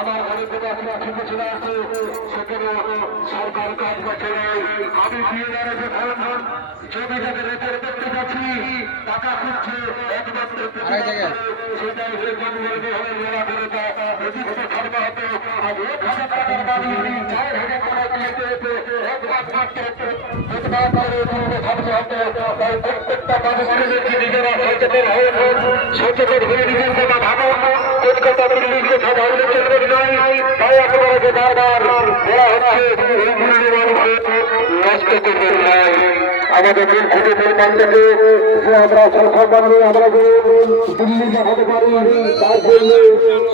আমার ঘরে ছিল সেখানে সরকার কাজ করছে আমি দিয়ে দাঁড়াতে জমিটাকে রেখে দেখতে যাচ্ছি টাকা খুঁজছে একমাত্র সেটাই মেলা করে ছাড়বা হতো আর 1,000 টাকার বাড়ি 4 হেরে করে প্রত্যেকটা মানুষকে নিজেরা সচেতন হয়ে নিজের কথা ভাবো কলকাতা দিল্লির কথা ভাবলে চলবে নয় তাই একেবারে বারবার বলা হচ্ছে এই মূল্যবান নষ্ট করবেন নাই আমাদের মূল খুঁজে পরিমাণ থেকে যে আমরা সরকার আমরা যে দিল্লিতে হতে পারি তার জন্য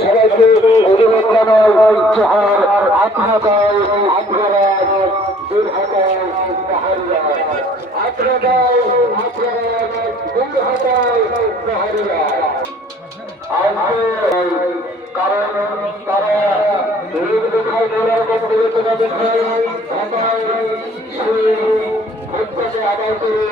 সবাইকে অনুরোধ জানাই জোহার আত্মহাতায় আগ্রহার দুর্হাতায় পাহাড়িয়া আগ্রহায় আগ্রহার দুর্হাতায় পাহাড়িয়া কারণ তারা দেখায় বিবেচনা দেখায় ভোটটাকে আদায় করে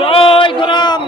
জয় গ্রাম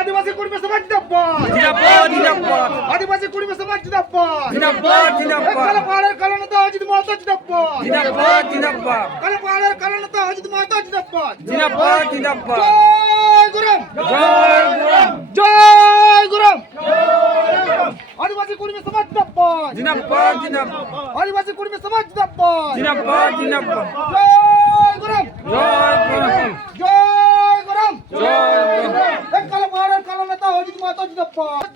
आदिवासी कुर्मी समाज जिंदाबाद जिंदाबाद आदिवासी कुर्मी समाज जिंदाबाद जिंदाबाद जिंदाबाद काला पाड़े काला नेता अजित माता जिंदाबाद जिंदाबाद जिंदाबाद काला पाड़े काला नेता अजित माता जिंदाबाद जिंदाबाद जिंदाबाद जय गुरु आदिवासी कुर्मी समाज जिंदाबाद जिंदाबाद जिंदाबाद आदिवासी कुर्मी समाज जिंदाबाद जिंदाबाद जिंदाबाद जय गुरु जय गुरु जय काला पाड़े काला नेता अजित माता जिंदाबाद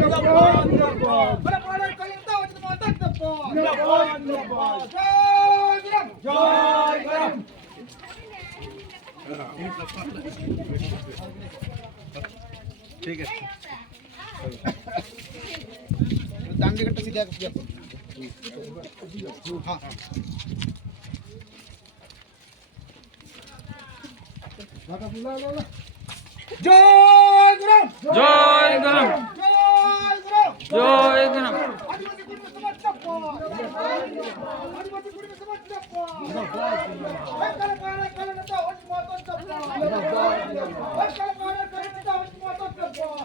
जिंदाबाद जिंदाबाद काला पाड़े काला नेता अजित माता जिंदाबाद जिंदाबाद जिंदाबाद जय गुरु ठीक है दांडी कट्टा सीधा हाँ जय गुरु জয় গ্রাম जय गुरु জয় গ্রাম आदिवासी कुर्मी समाज जिंदाबाद आदिवासी कुर्मी समाज जिंदाबाद काला पाड़े काला नेता अजित माता जिंदाबाद जिंदाबाद काला पाड़े काला नेता अजित माता जिंदाबाद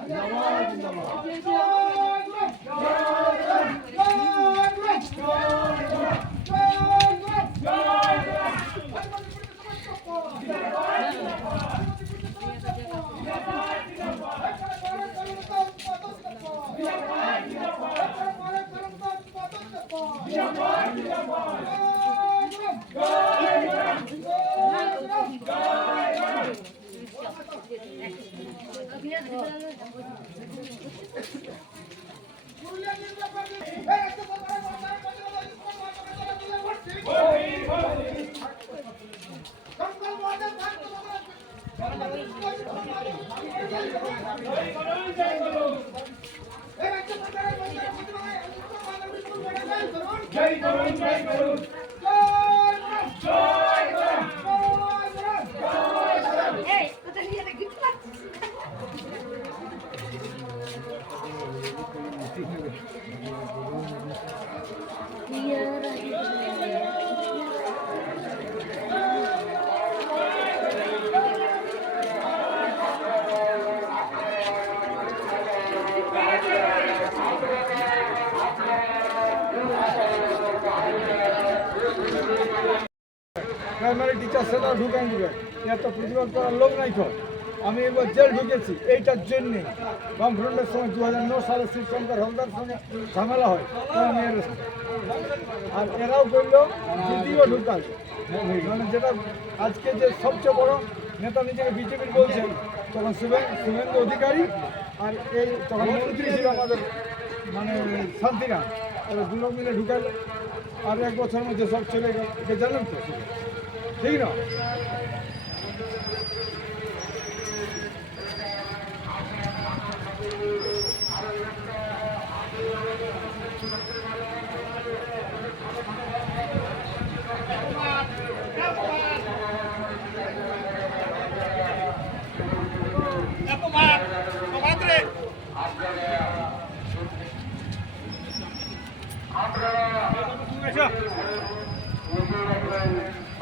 प्राइमारी टीचार সেটা ঢুকাই দিবে এত প্রতিবাদ করার লোক নাই তো আমি এবার জেল ঢুকেছি এইটার জন্যে বামফ্রন্টের সময় 2009 সালে শিবশঙ্কর হলদার সঙ্গে ঝামেলা হয় আমি আর এরাও বললো দিদিও ঢুকাল মানে যেটা আজকে যে সবচেয়ে বড় নেতা নিজেকে বিজেপির বলছেন তখন শুভেন্দু অধিকারী আর এই তখন মন্ত্রী ছিল আমাদের মানে শান্তিরাম দু লোক মিলে ঢুকালো, আর 1 বছরের মধ্যে সব চলে গেল। এটা জানেন তো, ঠিক না?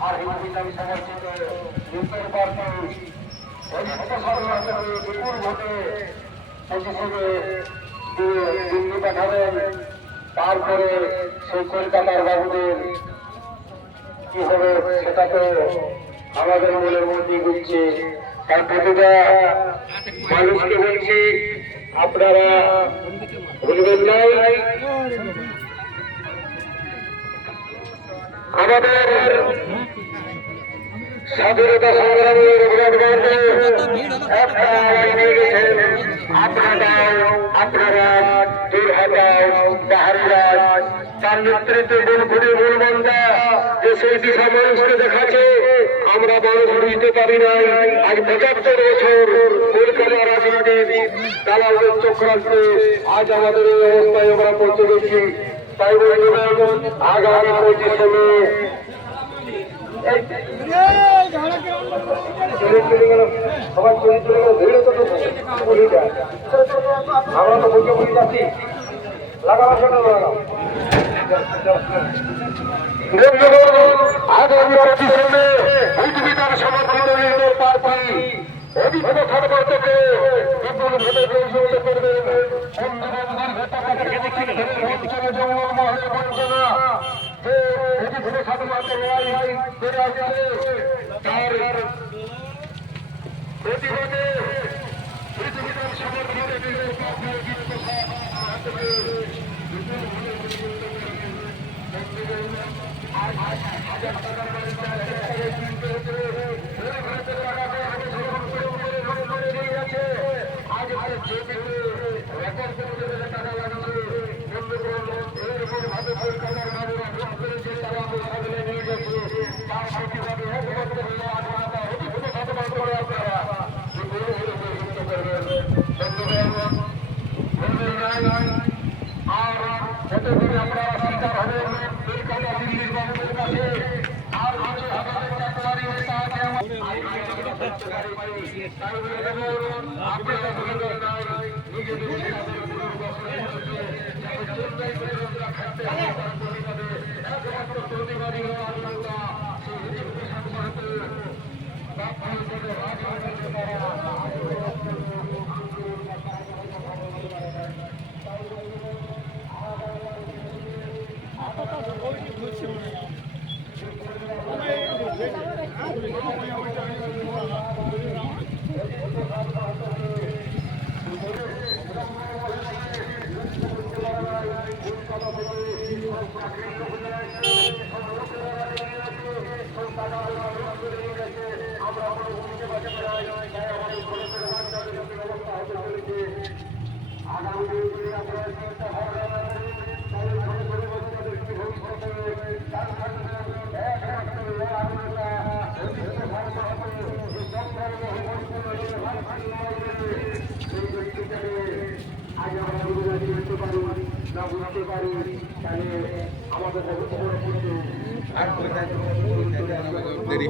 আর হিন্দু সমর্থিত নিউটন পার্টি বিপুল ভোটে দিল্লি পাঠাবেন। তারপরে সেই কলকাতার বাবুদের কি হবে সেটা তো আমাদের মনের মধ্যেই বুঝছে। তার প্রতিটা মানুষকে বলছি, আপনারা ভুলবেন নাই আমাদের স্বাধীনতা সংগ্রামের আপনারা দূর হটাও বাহারিরাজ তার নেতৃত্বে মূলমন্দা যে সেই দিশা মানুষকে দেখাচ্ছে। আমরা মানুষ বুঝতে পারি নাই। আজ 75 বছর কলকাতা রাজনীতি দালালদের চক্রান্তে আজ আমাদের এই অবস্থায় আমরা পৌঁছে গেছি। তাই বলবেন আগামী 25 মে সবাই চলে গেল, ভিড় তো আমরা তো বুঝে বুঝে যাচ্ছি। লাগাবার জন্য লাগাও আগামী 25 মে বিধানসভা নির্বাচনের প্রার্থী অভিভূত সর্বত্রকে বিপুল ভোটে জয়যুক্ত করবেন। জঙ্গলমহলের বঞ্চনা যে অভিভূত স্বাধীনতার লড়াই করে আসছে তার প্রতিবাদে বিধানসভার ভোটে আর যাতে করে আপনারা শিকার হবেন কলকাতা দিল্লির বাবুদের কাছে। আর কিছু হাজারি নেতা আছে আপনারা ভুলবেন নাই নিজেদের একমাত্র প্রতিবাদী না বুঝতে পারি তাহলে আমাদের দেরি